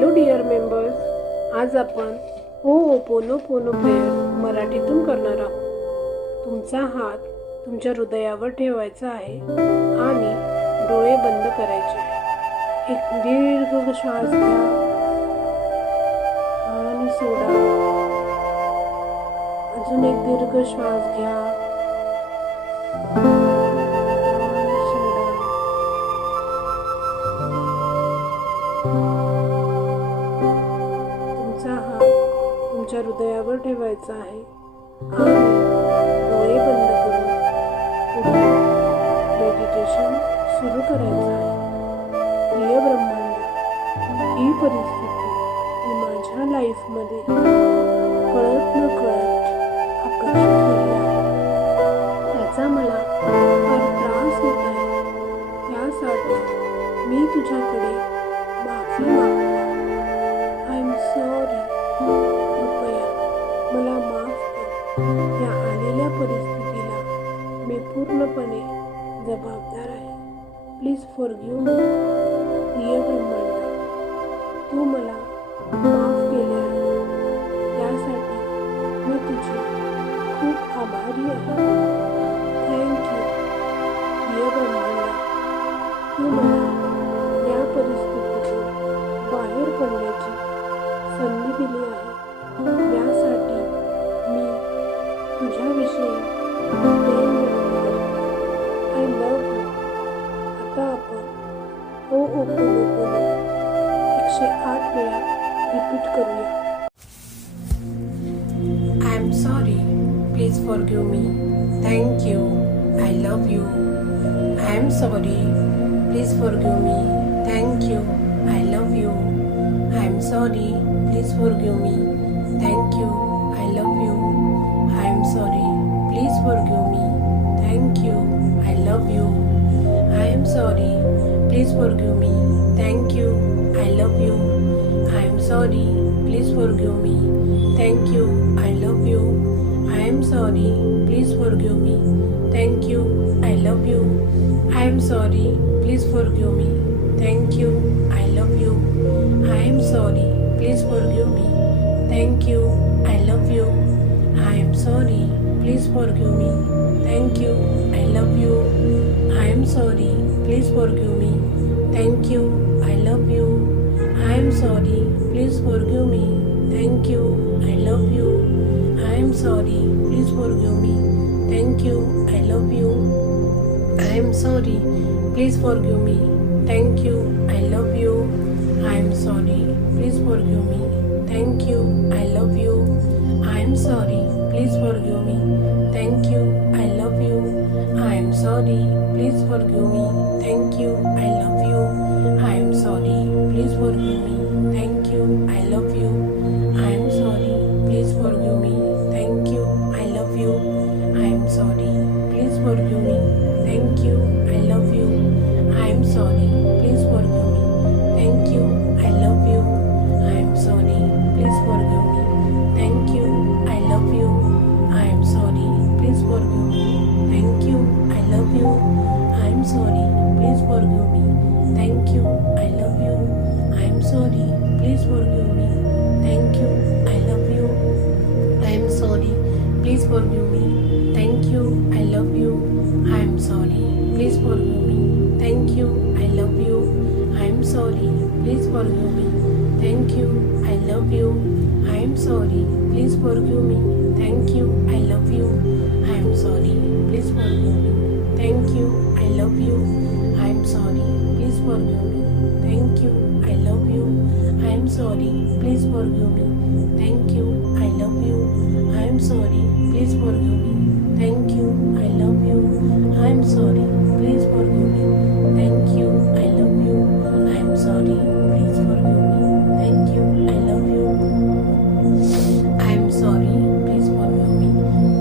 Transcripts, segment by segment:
Hello dear members, आज आपण होओपोनोपोनो prayer मराठीतून करणार आहोत. तुमचा हात तुमच्या हृदयावर ठेवायचा आहे आणि डोळे बंद करायचे आहे. एक दीर्घ श्वास घ्या आणि सोडा. अजून एक दीर्घ श्वास घ्या आणि सोडा. तुमचा हात तुमच्या हृदयावर ठेवायचा आहे आणि डोळे बंद करून पुढे मेडिटेशन सुरू करायचं आहे. प्रिय ब्रह्मांड, ही परिस्थिती ही माझ्या लाईफमध्ये कळत न कळत आकर्षित झाली आहे. त्याचा मला फार त्रास होत आहे. त्यासाठी मी तुझ्याकडे माफी मागतो. आय एम सॉरी. कृपया मला माफ कर. या आलेल्या परिस्थितीला मी पूर्णपणे जबाबदार आहे. प्लीज फॉरगिव्ह मी. प्रिय ब्रह्मांड, तू मला माफ केले आहे. त्यासाठी मी तुझी खूप आभारी आहे. थँक्यू. प्रिय ब्रह्मांड, तू मला या परिस्थितीतून बाहेर पडण्याची संधी दिली आहे. यासाठी मी तुझ्याविषयी प्रेम व्यक्त करते. I love you. आता आपण होओपोनोपोनो 108 वेळा रिपीट करूया. I am sorry. Please forgive me. Thank you. I love you. I am sorry. Please forgive me. Thank you. I love you. I am sorry. Please forgive me. Thank you. I love you. I am sorry. Please forgive me. Thank you. I love you. I am sorry. Please forgive me. Thank you. I love you. I am sorry. Please forgive me. Thank you. I love you. I am sorry. Please forgive me. Thank you. I love you. I am sorry. Please forgive me. Thank you. I love you. I am sorry. Please forgive me. Thank you. I love you. I am sorry. Please forgive me. Thank you. I love you. I am sorry. Please forgive me. Thank you. I love you. I am sorry. Please forgive me. Thank you. I love you. I am sorry. Please forgive me. Thank you. I love you. I am sorry. Please forgive me. Thank you. I love you. I am sorry. Please forgive me. Thank you. I love you. I am sorry. Please forgive me. Thank you. I love you. I am sorry. Please forgive me. Thank you. I love you. I am sorry. Please forgive me. Thank you. I love you. I am sorry. Please forgive me. Thank you. I love you. I am sorry. Please forgive me. Thank you. I love you. I am sorry. Please forgive me. Thank you. I love you. I am sorry. Please forgive me. Thank you. I love you. I am sorry. Please forgive me. Thank you. I love you. I am sorry. Please forgive me. Thank you. I love you. I am sorry. Please forgive me. Thank you. I love you. I am sorry. Please forgive me. Thank you. I love you. I am sorry. Please forgive me. Thank you. I love you. I am sorry. Please forgive me. Thank you. I love you. I am sorry. Please forgive me. Thank you. I love you. I am sorry. Please forgive me. Thank you. I love you. I am sorry. Please forgive me. Thank you. I love you. I am sorry. Please forgive me. Thank you. I love you. I am sorry. Please forgive me. Thank you. I love you. I am sorry. Please forgive me. Thank you. I love you. I am sorry. Please forgive me. Thank you. I love you. I am sorry. Please forgive me.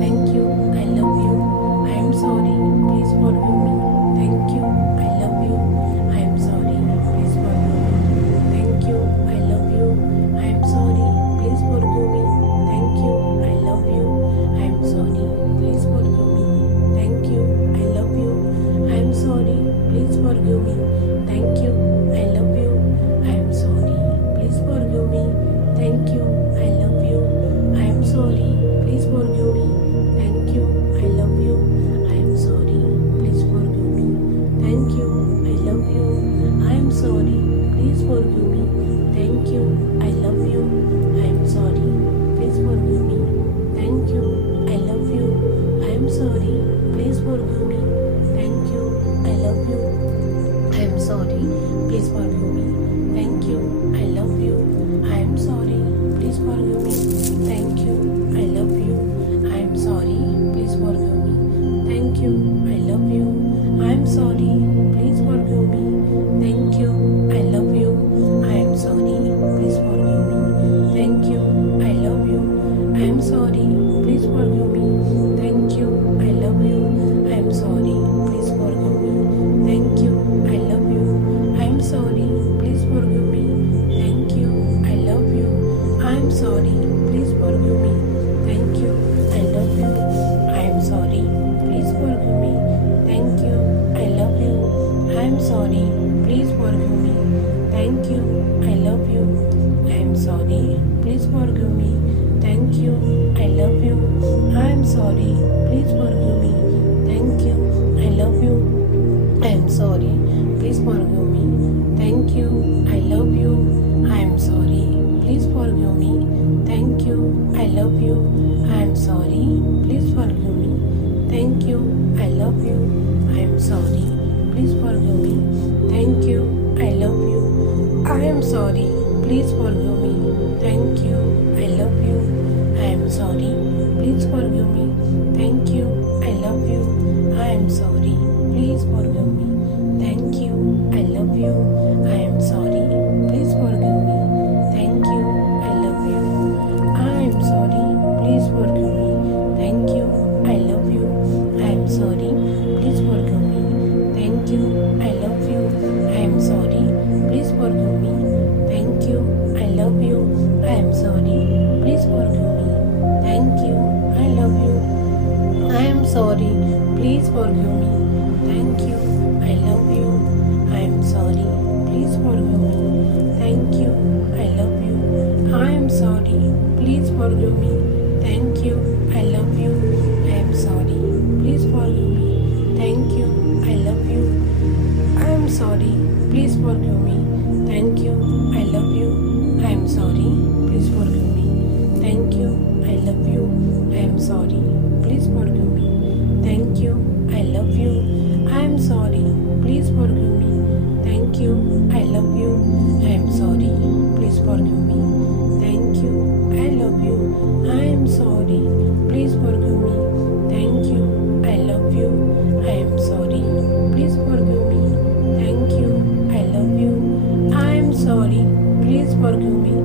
Thank you. I love you. I am sorry. Please forgive me. Thank you. I love you. I am sorry. Please forgive me. Thank you. I love you. I am sorry. Please you. I am sorry. Please forgive me. Thank you. I love you. I am sorry. Please forgive me. Thank you. I love you. I am sorry. Please forgive me. Thank you. I love you. I am sorry. Please forgive me. Thank you. I love you. I am sorry. Please forgive me. Thank you. I love you. I am sorry. Please forgive me. Thank you. I love you. I am sorry. Please forgive me. Thank you. I love you. I am sorry. Please forgive me. Thank you. I love you. I am sorry. Please forgive me. Thank you. I love you. I am sorry. Please forgive me. Thank you. I love you. I am sorry. Please forgive me. Thank you. I love you. I am sorry. Please forgive me. Thank you. I love you. I am sorry. Please forgive me. Thank you. I love you. I am sorry. Please forgive me. Thank you. I love you. I am sorry. Please forgive me. Thank you. I love you. I am sorry. Please forgive me. Thank you. I love you. I am sorry. Please forgive me. Thank you. I love you. I am sorry. Please forgive me. Thank you. I love you. I am sorry. Please forgive me. Thank you. I love you. I am sorry. Please forgive me. Thank you. I love you. I am sorry. Please forgive me. Thank you. I love you. I am sorry. Please forgive me. Thank you. I love you. I am sorry. Please forgive me. Thank you. I love you. I am sorry. Please forgive me. Thank you. I love you. I am sorry. Please forgive me. Thank you. I love you. I am sorry. Please forgive me.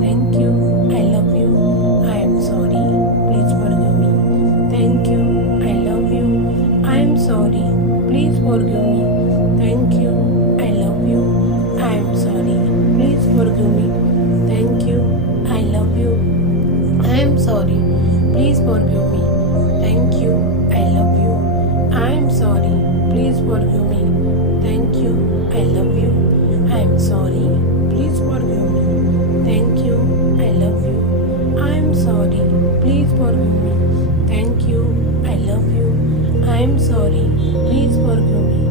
Thank you. I love you. I am sorry. Please forgive me. Thank you. I love you. I am sorry. Please forgive me. Thank you. I love you. I am sorry. Please forgive me. Thank you. I love you. I am sorry. Please forgive me. Thank you. I love you. I am sorry. Please forgive me. Thank you. I love you. I am sorry. Please forgive me. Thank you. I love you. I am sorry. Please forgive me. Thank you. I love you. I am sorry. Please forgive me.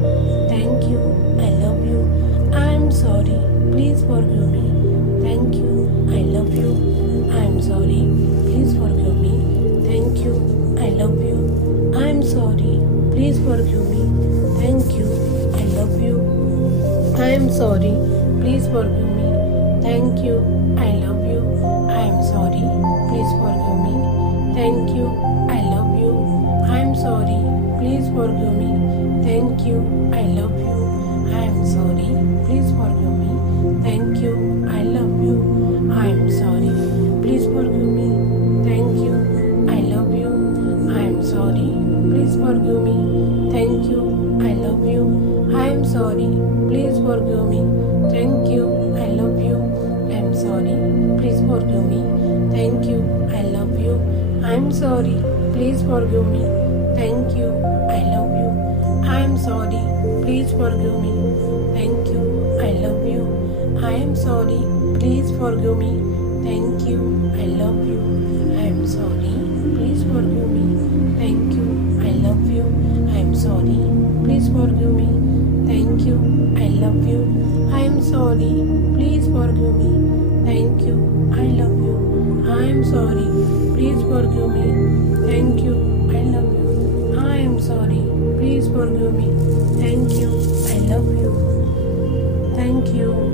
Thank you. I love you. I am sorry. Please forgive me. Thank you. I love you. I am sorry. Please forgive me. Thank you. I love you. I am sorry. Please forgive me. Thank you. I love you. I am sorry. Please forgive me. Thank you. I love you. I am sorry. Please forgive me. Thank you. I love you. I am sorry. Please forgive me. Thank you. I love you. I am sorry. Please forgive me. Thank you. I love you. I am sorry. Please forgive me. Thank you. I love you. I am sorry. Please forgive me. Thank you. I love you. I am sorry. Please forgive me. Thank you. I love you. I am sorry. Please forgive me. Thank you. I love you. I am sorry. Please forgive me. Thank you. I love you. I am sorry. Please forgive me. Thank you. I love you. I am sorry. Please forgive me. Thank you. I love you. I am sorry. Please forgive me. Thank you. I love you. I am sorry. Please forgive me. Thank you. I love you. I am sorry. Please forgive me. Thank you. I love you. I am sorry. Please forgive me. Thank you. I love you. I am sorry. Please forgive me. Thank you. I love you. Thank you.